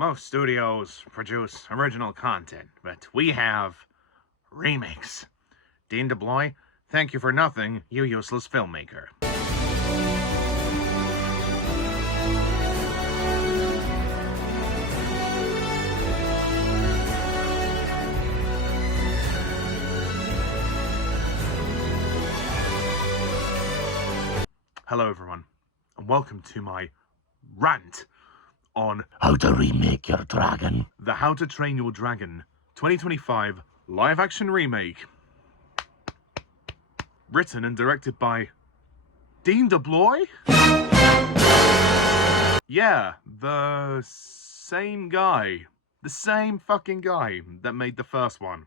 Most studios produce original content, but we have remakes. Dean DeBlois, thank you for nothing, you useless filmmaker. Hello everyone, and welcome to my rant on how to remake your dragon. The How to Train Your Dragon 2025 live-action remake. Written and directed by Dean DeBlois? Yeah, the same guy. The same fucking guy that made the first one,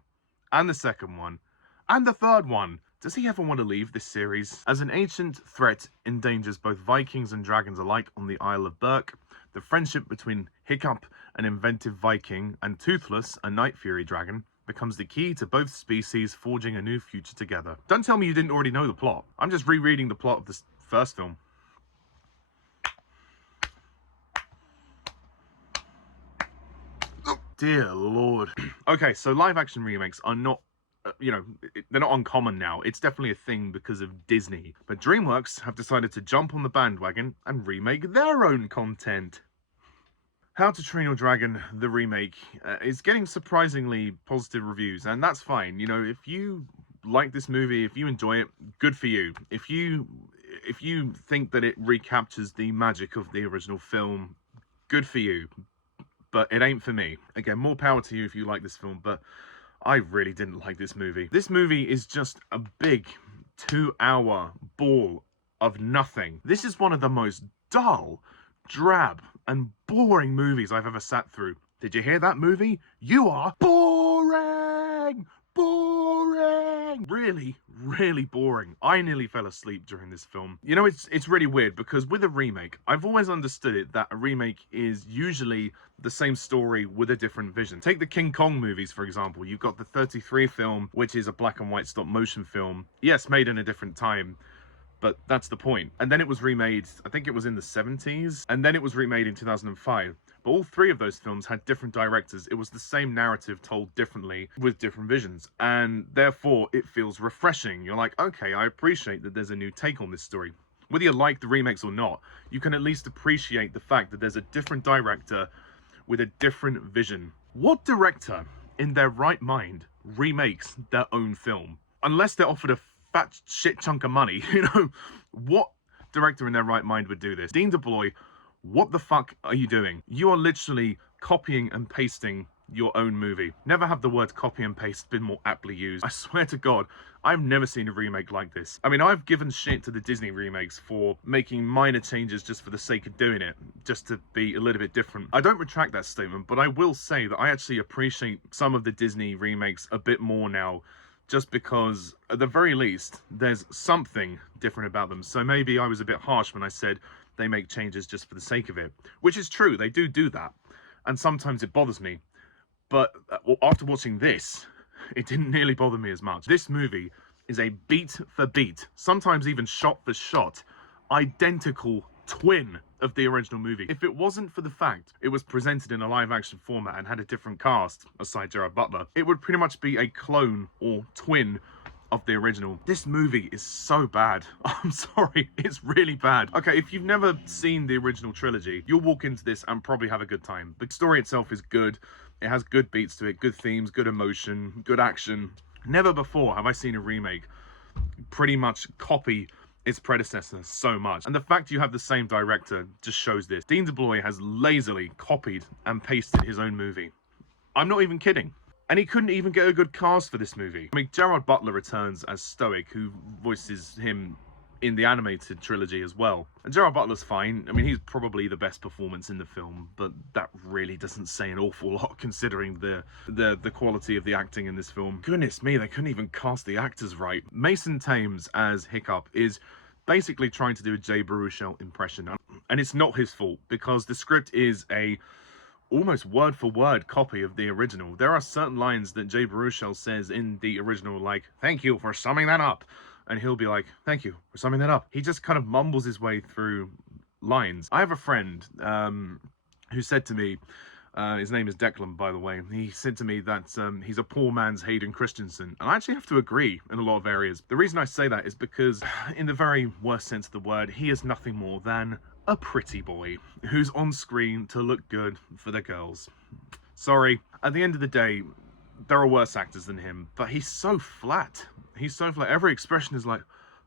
and the second one, and the third one. Does he ever want to leave this series? As an ancient threat endangers both Vikings and dragons alike on the Isle of Berk, the friendship between Hiccup, an inventive Viking, and Toothless, a Night Fury dragon, becomes the key to both species forging a new future together. Don't tell me you didn't already know the plot. I'm just rereading the plot of this first film. Oh, dear Lord. Okay, so live-action remakes are not they're not uncommon now. It's definitely a thing because of Disney. But DreamWorks have decided to jump on the bandwagon and remake their own content. How to Train Your Dragon, the remake, is getting surprisingly positive reviews, and that's fine. You know, if you like this movie, if you enjoy it, good for you. If you think that it recaptures the magic of the original film, good for you. But it ain't for me. Again, more power to you if you like this film, but I really didn't like this movie. This movie is just a big 2-hour ball of nothing. This is one of the most dull, drab, and boring movies I've ever sat through. Did you hear that, movie? You are boring! Boring! Really, really boring. I nearly fell asleep during this film. You know, it's really weird because with a remake, I've always understood it that a remake is usually the same story with a different vision. Take the King Kong movies, for example. You've got the 33 film, which is a black and white stop motion film. Yes, made in a different time, but that's the point. And then it was remade, I think it was in the 70s, and then it was remade in 2005. But all three of those films had different directors. It was the same narrative told differently with different visions. And therefore, it feels refreshing. You're like, okay, I appreciate that there's a new take on this story. Whether you like the remakes or not, you can at least appreciate the fact that there's a different director with a different vision. What director in their right mind remakes their own film? Unless they're offered a fat shit chunk of money, you know? What director in their right mind would do this? Dean DeBlois, what the fuck are you doing? You are literally copying and pasting your own movie. Never have the word copy and paste been more aptly used. I swear to God, I've never seen a remake like this. I mean, I've given shit to the Disney remakes for making minor changes just for the sake of doing it, just to be a little bit different. I don't retract that statement, but I will say that I actually appreciate some of the Disney remakes a bit more now, just because, at the very least, there's something different about them. So maybe I was a bit harsh when I said they make changes just for the sake of it, which is true, they do that, and sometimes it bothers me. But after watching this, it didn't nearly bother me as much. This movie is a beat for beat, sometimes even shot for shot, identical twin of the original movie. If it wasn't for the fact it was presented in a live-action format and had a different cast, aside Gerad Butler, it would pretty much be a clone or twin of the original. This movie is so bad. I'm sorry, it's really bad. Okay, if you've never seen the original trilogy, you'll walk into this and probably have a good time. The story itself is good. It has good beats to it, good themes, good emotion, good action. Never before have I seen a remake pretty much copy its predecessor so much. And the fact you have the same director just shows this. Dean DeBlois has lazily copied and pasted his own movie. I'm not even kidding. And he couldn't even get a good cast for this movie. I mean, Gerad Butler returns as Stoic, who voices him in the animated trilogy as well. And Gerad Butler's fine. I mean, he's probably the best performance in the film, but that really doesn't say an awful lot considering the quality of the acting in this film. Goodness me, they couldn't even cast the actors right. Mason Thames as Hiccup is basically trying to do a Jay Baruchel impression, and it's not his fault because the script is a almost word-for-word copy of the original. There are certain lines that Jay Baruchel says in the original, like, "Thank you for summing that up," and he'll be like, "Thank you for summing that up." He just kind of mumbles his way through lines. I have a friend who said to me, His name is Declan, by the way. He said to me that he's a poor man's Hayden Christensen. And I actually have to agree in a lot of areas. The reason I say that is because, in the very worst sense of the word, he is nothing more than a pretty boy who's on screen to look good for the girls. Sorry. At the end of the day, there are worse actors than him, but he's so flat. He's so flat. Every expression is like,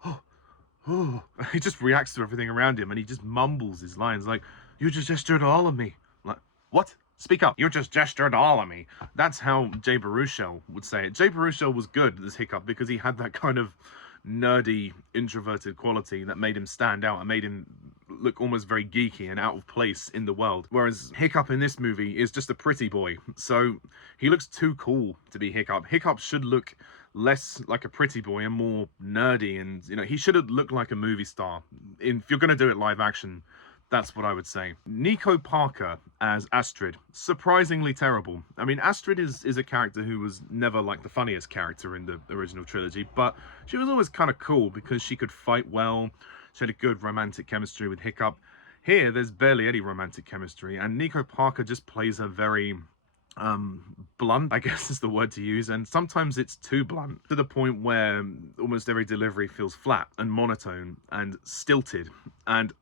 oh, oh. He just reacts to everything around him and he just mumbles his lines like, you just gestured all of me. Like, what? Speak up. You just gestured all of me. That's how Jay Baruchel would say it. Jay Baruchel was good as Hiccup because he had that kind of nerdy, introverted quality that made him stand out and made him look almost very geeky and out of place in the world. Whereas Hiccup in this movie is just a pretty boy. So he looks too cool to be Hiccup. Hiccup should look less like a pretty boy and more nerdy, and, you know, he should have looked like a movie star. If you're going to do it live action, that's what I would say. Nico Parker as Astrid, surprisingly terrible. I mean, Astrid is a character who was never like the funniest character in the original trilogy, but she was always kind of cool because she could fight well. She had a good romantic chemistry with Hiccup. Here, there's barely any romantic chemistry, and Nico Parker just plays her very blunt, I guess is the word to use, and sometimes it's too blunt to the point where almost every delivery feels flat and monotone and stilted, and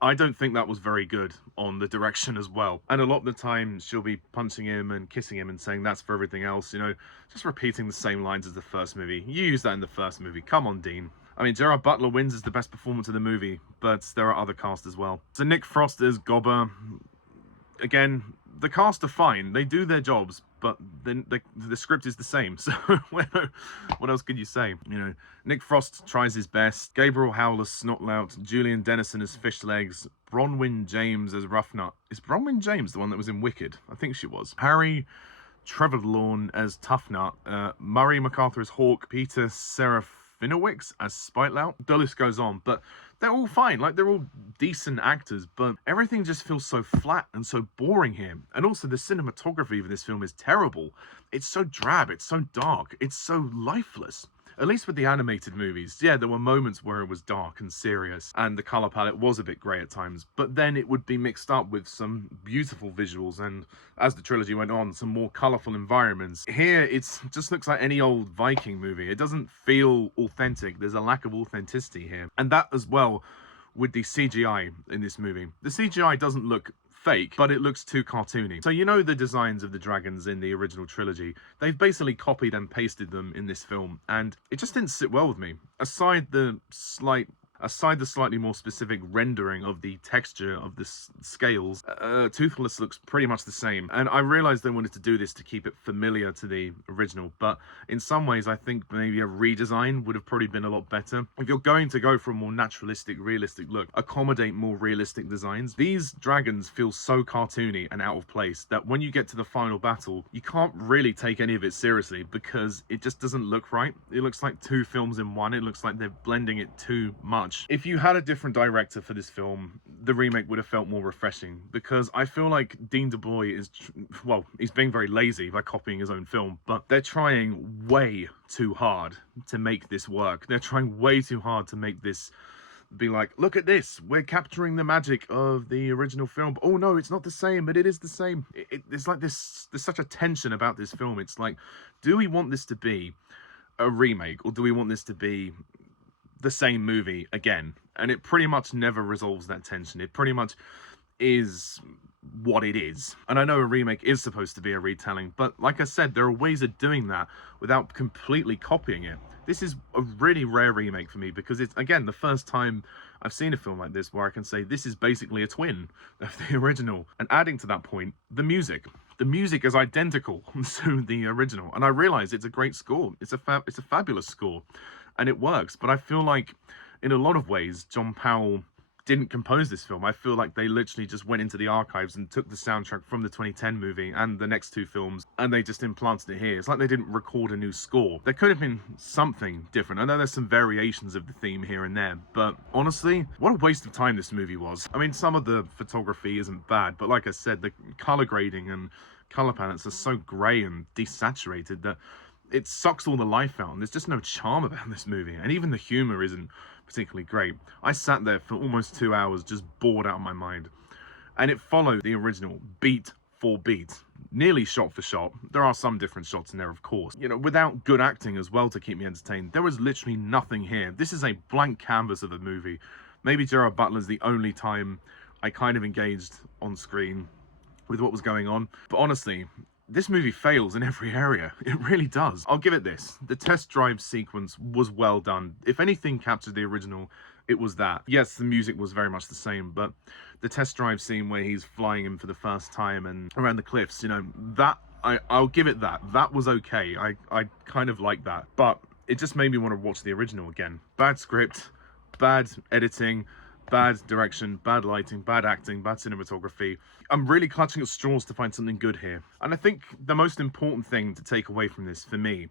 I don't think that was very good on the direction as well. And a lot of the time she'll be punching him and kissing him and saying that's for everything else, you know, just repeating the same lines as the first movie. You used that in the first movie. Come on, Dean. I mean, Gerard Butler wins as the best performance of the movie, but there are other cast as well. So Nick Frost as Gobber. Again, the cast are fine. They do their jobs, but then the script is the same. So what else could you say? You know, Nick Frost tries his best. Gabriel Howell as Snotlout. Julian Dennison as Fishlegs. Bronwyn James as Roughnut. Is Bronwyn James the one that was in Wicked? I think she was. Harry Trevaldwyn as Toughnut. Murray McArthur as Hawk. Peter Serafinowicz as Spitelout. The list goes on, but they're all fine. Like, they're all decent actors, but everything just feels so flat and so boring here. And also, the cinematography of this film is terrible. It's so drab, it's so dark, it's so lifeless. At least with the animated movies, yeah, there were moments where it was dark and serious, and the color palette was a bit grey at times, but then it would be mixed up with some beautiful visuals, and as the trilogy went on, some more colourful environments. Here, it just looks like any old Viking movie. It doesn't feel authentic. There's a lack of authenticity here. And that as well with the CGI in this movie. The CGI doesn't look fake, but it looks too cartoony. So you know the designs of the dragons in the original trilogy. They've basically copied and pasted them in this film, and it just didn't sit well with me. Aside the slightly more specific rendering of the texture of the scales, Toothless looks pretty much the same. And I realized they wanted to do this to keep it familiar to the original, but in some ways I think maybe a redesign would have probably been a lot better. If you're going to go for a more naturalistic, realistic look, accommodate more realistic designs. These dragons feel so cartoony and out of place that when you get to the final battle, you can't really take any of it seriously because it just doesn't look right. It looks like two films in one. It looks like they're blending it too much. If you had a different director for this film, the remake would have felt more refreshing, because I feel like Dean DeBlois is, well, he's being very lazy by copying his own film, but they're trying way too hard to make this work. They're trying way too hard to make this be like, look at this, we're capturing the magic of the original film. Oh no, it's not the same, but it is the same. It's like this, there's such a tension about this film. It's like, do we want this to be a remake, or do we want this to be the same movie again? And it pretty much never resolves that tension. It pretty much is what it is. And I know a remake is supposed to be a retelling, but like I said, there are ways of doing that without completely copying it. This is a really rare remake for me, because it's, again, the first time I've seen a film like this where I can say this is basically a twin of the original. And adding to that point, the music. The music is identical to the original, and I realize it's a great score. It's a fabulous score, and it works. But I feel like, in a lot of ways, John Powell didn't compose this film. I feel like they literally just went into the archives and took the soundtrack from the 2010 movie and the next two films, and they just implanted it here. It's like they didn't record a new score. There could have been something different. I know there's some variations of the theme here and there, but honestly, what a waste of time this movie was. I mean, some of the photography isn't bad, but like I said, the color grading and color palettes are so grey and desaturated that it sucks all the life out, and there's just no charm about this movie, and even the humor isn't particularly great. I sat there for almost 2 hours just bored out of my mind, and it followed the original beat for beat, nearly shot for shot. There are some different shots in there, of course. You know, without good acting as well to keep me entertained, there was literally nothing here. This is a blank canvas of a movie. Maybe Gerard Butler's the only time I kind of engaged on screen with what was going on. But honestly, this movie fails in every area. It really does. I'll give it this. The test drive sequence was well done. If anything captured the original, it was that. Yes, the music was very much the same, but the test drive scene where he's flying him for the first time and around the cliffs, you know, that, I'll give it that. That was okay. I kind of like that. But it just made me want to watch the original again. Bad script, bad editing, bad direction, bad lighting, bad acting, bad cinematography. I'm really clutching at straws to find something good here. And I think the most important thing to take away from this, for me,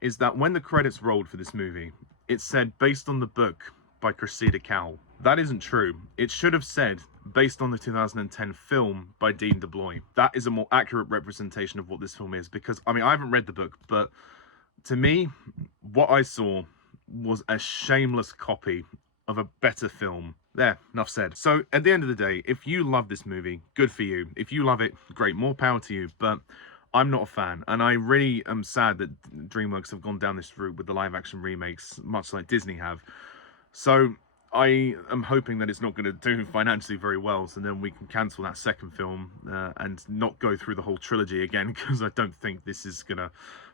is that when the credits rolled for this movie, it said, based on the book by Cressida Cowell. That isn't true. It should have said, based on the 2010 film by Dean DeBlois. That is a more accurate representation of what this film is, because, I mean, I haven't read the book, but to me, what I saw was a shameless copy of a better film. There, enough said. So, at the end of the day, if you love this movie, good for you. If you love it, great, more power to you, but I'm not a fan, and I really am sad that DreamWorks have gone down this route with the live-action remakes, much like Disney have. So, I am hoping that it's not going to do financially very well, so then we can cancel that second film and not go through the whole trilogy again, because I don't think this is going to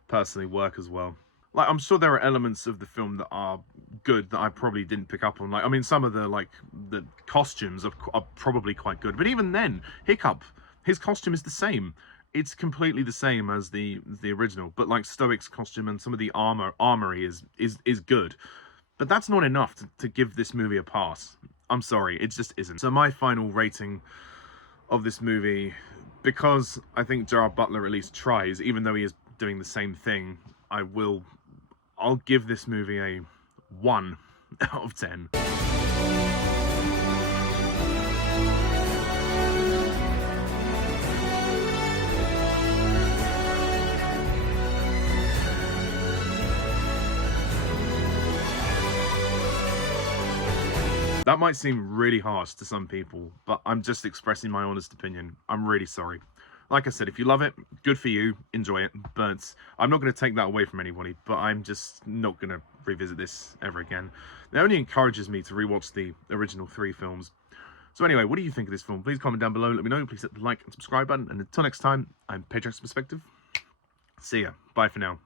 personally work as well. Like, I'm sure there are elements of the film that are good that I probably didn't pick up on. Like, I mean, some of the costumes are probably quite good, but even then, Hiccup, his costume is the same. It's completely the same as the original, but like Stoic's costume and some of the armory is good. But that's not enough to give this movie a pass. I'm sorry, it just isn't. So my final rating of this movie, because I think Gerard Butler at least tries, even though he is doing the same thing, I'll give this movie a 1 out of 10. That might seem really harsh to some people, but I'm just expressing my honest opinion. I'm really sorry. Like I said, if you love it, good for you, enjoy it, but I'm not going to take that away from anybody, but I'm just not going to revisit this ever again. It only encourages me to rewatch the original 3 films. So anyway, what do you think of this film? Please comment down below, let me know, please hit the like and subscribe button, and until next time, I'm Pedro's Perspective. See ya, bye for now.